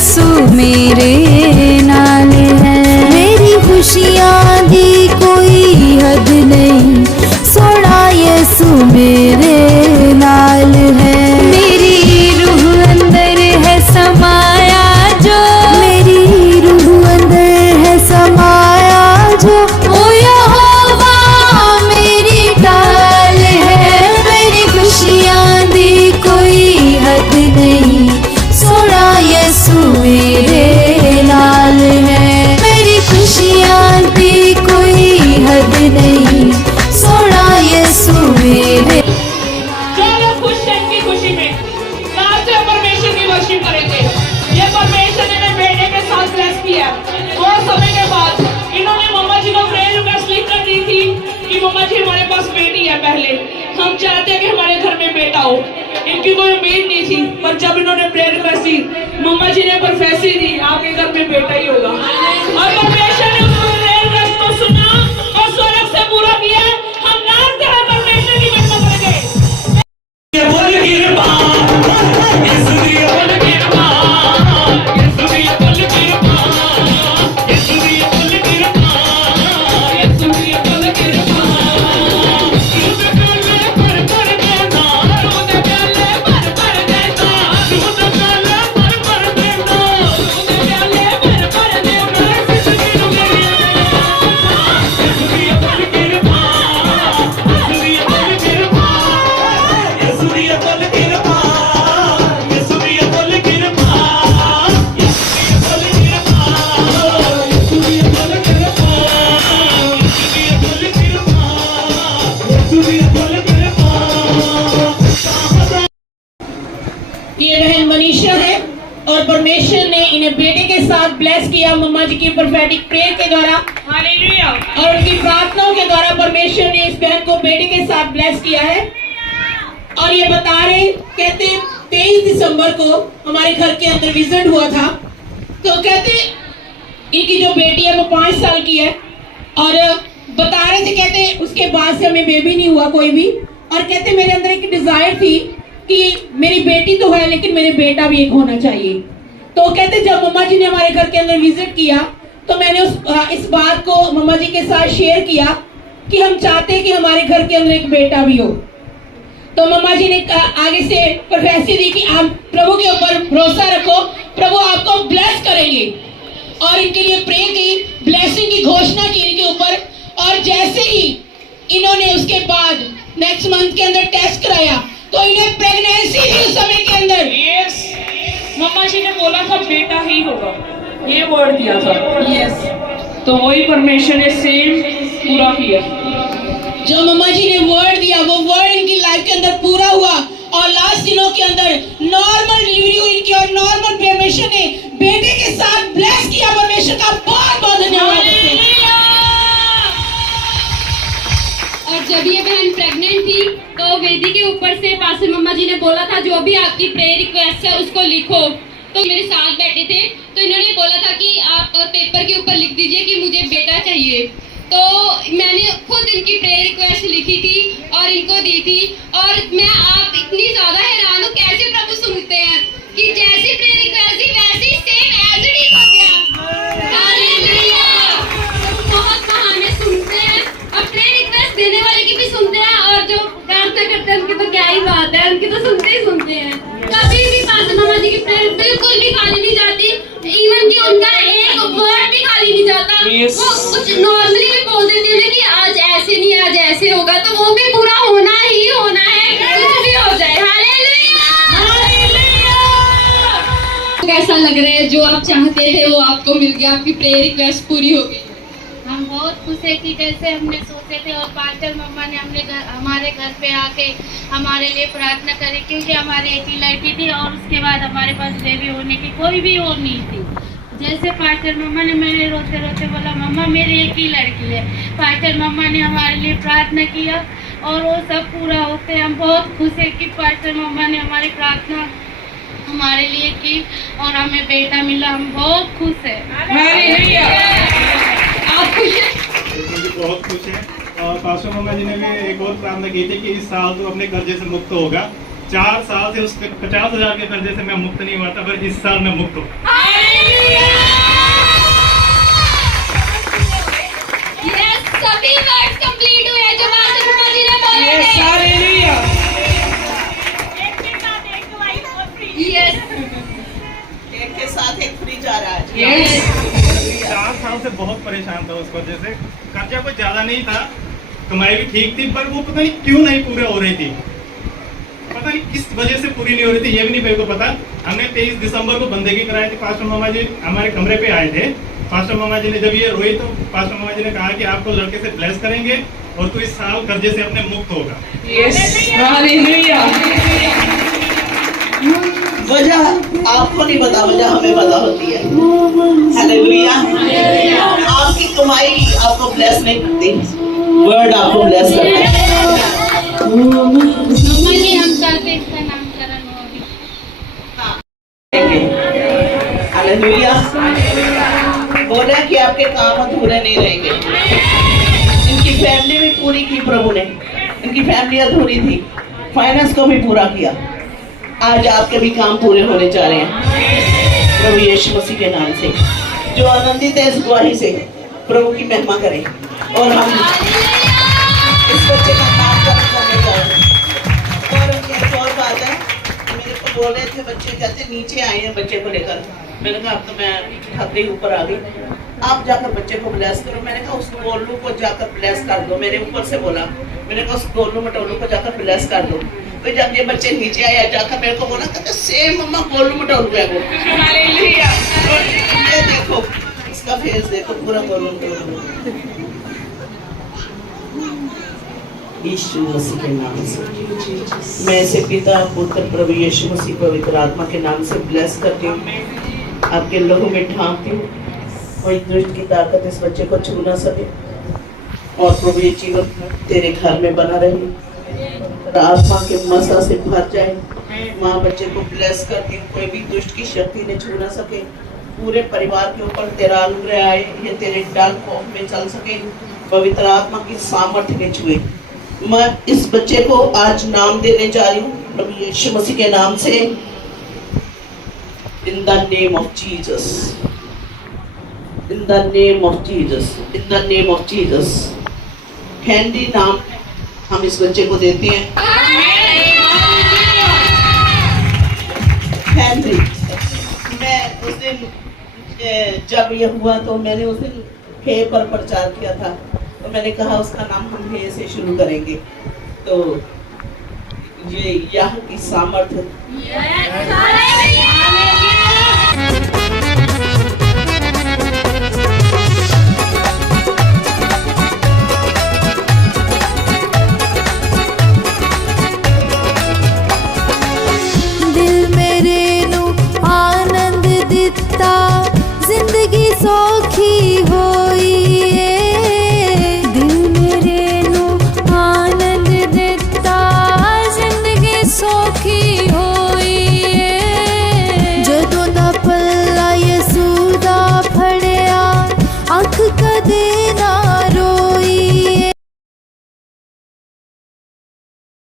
यसु मेरे नाल है। मेरी खुशियाँ दी कोई हद नहीं, सोना यसु मेरे नाल है। मेरी रूह अंदर है समाया जो, मेरी रूह अंदर है समाया जो, ओ यहोवा मेरी ढाल है। मेरी खुशियाँ दी कोई हद नहीं, सोना यसु मेरे नाल है। मेरी खुशियाँ दी कोई हद नहीं, सोना यसु मेरे। चलो खुश हैं इनकी खुशी में, नाचते परमेश्वर की वर्शिप करेंगे। ये परमेश्वर ने बेटे के साथ ब्लेस किया। बहुत समय के बाद इन्होंने मम्मा जी को प्रेयर रिक्वेस्ट लिख कर दी थी कि मम्मा जी हमारे पास बेटी है, पहले हम चाहते हैं कि हमारे घर में बेटा हो। इनकी कोई उम्मीद नहीं थी, पर जब इन्होंने प्रेयर रिक्वेस्ट दी, मम्मा जी ने प्रोफेसी दी आपके घर में बेटा ही होगा। और परमेश्वर ने उस प्रेयर रिक्वेस्ट को सुना और स्वर्ग से पूरा किया। हम नाचते हैं परमेश्वर की महिमा करेंगे। ये बहन मनीषा है और परमेश्वर ने इन्हें बेटे के साथ ब्लेस किया मम्मा जी की प्रोफेटिक प्रेयर के द्वारा। हालेलुया। और उनकी प्रार्थनाओं के द्वारा परमेश्वर ने इस बहन को बेटे के साथ ब्लेस किया है। और ये बता रहे, कहते 23 दिसंबर को हमारे घर के अंदर विजिट हुआ था, तो कहते इनकी जो बेटी है वो 5 साल की है और बता रहे थे, कहते उसके बाद से हमें बेबी नहीं हुआ कोई भी। और कहते मेरे अंदर एक डिजायर थी कि मेरी बेटी तो है लेकिन मेरे बेटा भी एक होना चाहिए। तो कहते जब मम्मा जी ने हमारे घर के अंदर विजिट किया तो मैंने इस बात को मम्मा जी के साथ शेयर किया कि हम चाहते हैं कि हमारे घर के अंदर एक बेटा भी हो। तो मम्मा जी ने आगे से प्रोफेसी दी कि आप प्रभु के ऊपर भरोसा रखो, प्रभु आपको ब्लेस करेंगे। और इनके लिए प्रे की, ब्लेसिंग की घोषणा की इनके ऊपर। और जैसे ही इन्होंने उसके बाद नेक्स्ट मंथ के अंदर टेस्ट कराया तो इन्हें प्रेगनेंसी हुई उस समय के अंदर। यस, मम्मा जी ने बोला था बेटा ही होगा, ये वर्ड दिया था। यस, तो वही परमेश्वर ने सेम पूरा किया। जो मम्मा जी ने वर्ड दिया वो वर्ड इनकी लाइफ के अंदर पूरा हुआ और लास्ट दिनों के अंदर नॉर्मल डिलीवरी हुई इनकी और नॉर्मल परमेश्वर ने बेटे के साथ ब्लेस किया। परमेश्वर का बहुत बहुत धन्यवाद। और जब ये बहन प्रेग्नेंट थी तो वेदी के ऊपर से पास्टर मम्मा जी ने बोला था जो भी आपकी प्रेयर रिक्वेस्ट है उसको लिखो। तो मेरे साथ बैठे थे तो इन्होंने बोला था कि आप पेपर के ऊपर लिख दीजिए कि मुझे बेटा चाहिए। तो मैंने खुद इनकी प्रेयर रिक्वेस्ट लिखी थी और इनको दी थी। और मैं आप इतनी ज्यादा हैरान हूँ कैसे प्रभु सुनते हैं कि जैसी प्रेयर रिक्वेस्ट थी वैसी सेम एज इट इज हो गया। हालेलुया। बहुत बहाने सुनते हैं और प्रेयर रिक्वेस्ट देने वाले की भी सुनते हैं और जो प्रार्थना करते हैं उनकी तो क्या ही बात है, उनकी तो सुनते ही सुनते हैं। कभी भी पास्टर मामा जी की प्रेयर बिल्कुल भी खाली नहीं जाती, इवन कि उनका एक वर्ड भी खाली नहीं जाता। वो कुछ नॉर्मली भी बोल देते हैं कि आज ऐसे नहीं आज ऐसे होगा, तो वो भी पूरा होना ही होना है, कुछ भी हो जाए। हालेलुया। कैसा लग रहा है? जो आप चाहते थे वो आपको मिल गया, आपकी प्रेयर रिक्वेस्ट पूरी हो गई। हम बहुत खुश है कि जैसे हमने सोचे थे और पास्टर मम्मा ने हमारे घर पे आके हमारे लिए प्रार्थना करी, क्योंकि हमारी एक ही लड़की थी और उसके बाद हमारे पास बेबी होने की कोई भी और नहीं थी। जैसे पास्टर मम्मा ने, मैंने रोते रोते बोला मम्मा मेरी एक ही लड़की है, पास्टर मम्मा ने हमारे लिए प्रार्थना किया और वो सब पूरा होते। हम बहुत खुश है कि पास्टर मम्मा ने हमारी प्रार्थना हमारे लिए की और हमें बेटा मिला। हम बहुत खुश है। आप खुश हैं? बहुत खुश है। और पास्टर मम्मा जी ने भी एक और प्रार्थना की थी कि इस साल तो अपने कर्जे से मुक्त होगा। 4 साल से उसके 50,000 के कर्जे से मैं मुक्त नहीं हुआ था, पर इस साल मैं मुक्त हूँ। यस, सभी वर्ड्स कंप्लीट हुए जो पास्टर मम्मा जी ने बोले Yes, थे। hallelujah. यस, एक के साथ एक फ्री जा रहा है। Yes. 4 साल से बहुत परेशान था उसको, जैसे कर्जा कुछ ज्यादा नहीं था, कमाई भी ठीक थी, पर वो पता नहीं क्यों नहीं पूरे हो रही थी, पता नहीं किस वजह से पूरी नहीं हो रही थी, ये भी नहीं मेरे को पता। हमने 23 दिसंबर को बंदगी कराई थी, पास्टर मामा जी हमारे कमरे पे आए थे। पास्टर मामा जी ने जब ये रोई तो पास्टर मामा जी ने कहा कि आपको लड़के से ब्लेस करेंगे और तू इस साल कर्जे से अपने मुक्त होगा। Yes, hallelujah. वजह आपको नहीं पता, वजह हमें पता होती है। हालेलुया। आपकी कमाई आपको ब्लेस नहीं करती, वर्ड आपको ब्लेस करता है। मम्मा जी हम चाहते इसका नामकरण हो अभी। हालेलुया। बोला कि आपके काम अधूरे नहीं रहेंगे। इनकी फैमिली भी पूरी की प्रभु ने, इनकी फैमिली अधूरी थी, फाइनेंस को भी पूरा किया। आज आपके भी काम पूरे होने जा रहे हैं प्रभु यीशु मसीह के नाम से। जो आनंदित है इस गवाही से प्रभु की महिमा करें। और हम इस बच्चे का नामकरण करने जा रहे हैं। और एक और बात है, मेरे को बोल रहे थे बच्चे, कहते नीचे आए हैं बच्चे को लेकर। मैंने कहा अब तो मैं खतरे ऊपर आ गई, आप जाकर बच्चे को ब्लेस करो। मैंने कहा उस गोलू को जाकर ब्लेस कर दो, मेरे ऊपर से बोला। मैंने कहा उस गोलू मटोलू को जाकर ब्लेस कर दो। तो जब ये बच्चे नीचे आया जाकर मेरे को बोला, कहते सेम मम्मा गोलू मटोलू है वो। ये देखो इसका फेस देखो, पूरा गोलू मटोलू। यीशु मसीह के नाम से मैं इसे पिता पुत्र प्रभु यीशु मसीह पवित्र आत्मा के नाम से ब्लेस करती हूँ, आपके लहू में ढांकती हूँ। कोई दुष्ट की ताकत इस बच्चे को छू ना सके, और प्रभु ये जीवन तेरे घर में बना रहे, आत्मा के मसा से भर जाए। माँ बच्चे को ब्लेस करती हूँ, कोई भी दुष्ट की शक्ति ने छू ना सके। पूरे परिवार के ऊपर तेरा अनुग्रह आए, ये तेरे डर खौफ में चल सके, पवित्र आत्मा की सामर्थ्य ने छुए। मैं इस बच्चे को आज नाम देने जा रही हूँ प्रभु यीशु मसीह के नाम से। In the name of Jesus, in the name of Jesus, in the name of Jesus। Handy नाम हम इस बच्चे को देते हैं। हैंडी, मैं उस दिन जब ये हुआ तो मैंने उस दिन हे पर प्रचार किया था, तो मैंने कहा उसका नाम हम हे से शुरू करेंगे। तो ये यहाँ की सामर्थ्य